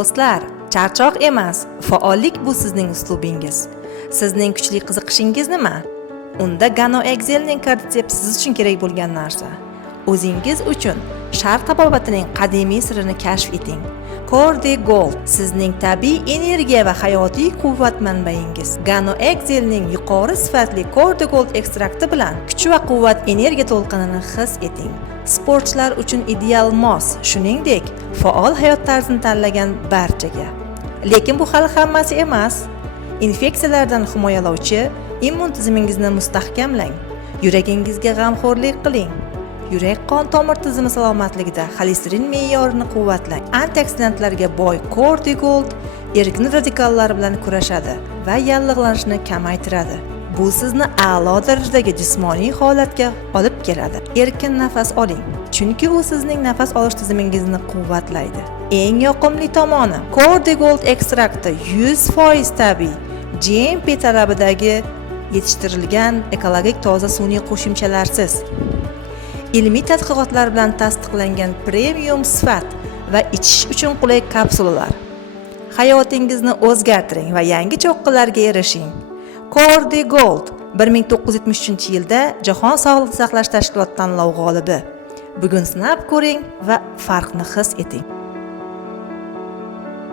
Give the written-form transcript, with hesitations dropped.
Do'stlar, charchoq emas, faollik bu sizning uslubingiz. Sizning kuchli qiziqishingiz nima? Unda Gano Excel'ning karditsepsi siz uchun kerak bo'lgan narsa. O'zingiz uchun Sharq tabobatining qadimiy sirini kashf eting. Cordy Gold sizning tabiiy energiya va hayotiy quvvat manbaingiz. Gano Excel'ning yuqori sifatli Cordy Gold ekstrakti bilan kuch va quvvat energiya to'lqinini his eting. Sportchilar uchun ideal mos, shuningdek, faol hayot tarzini tanlagan barchaga. Lekin bu hali hammasi emas. Infeksiyalardan himoyalovchi immun tizimingizni mustahkamlang. Yuragingizga g'amxo'rlik qiling. Yurak-qon tomir tizimi salomatligida xolesterin me'yorini quvvatlang. Antioksidantlarga boy Cordy Gold erkin radikallar bilan kurashadi va yallig'lanishni kamaytiradi. Bu sizni a'lo darajadagi jismoniy holatga olib keladi. Erkin nafas oling, chunki u sizning nafas olish tizimingizni quvvatlaydi. Eng yoqimli tomoni, Cordy Gold ekstrakti 100% tabiiy, GMP talabidagi yetishtirilgan ekologik toza sun'iy qo'shimchalarsiz. Ilmiy tadqiqotlar bilan tasdiqlangan premium sifat va ichish uchun qulay kapsulalar. Hayotingizni o'zgartiring va yangi cho'qqilarga erishing. Cordy Gold 1973-yilda Jahon Sog'liqni saqlash tashkiloti tanlovi g'olibi. Bugun sinab ko'ring va farqni his eting.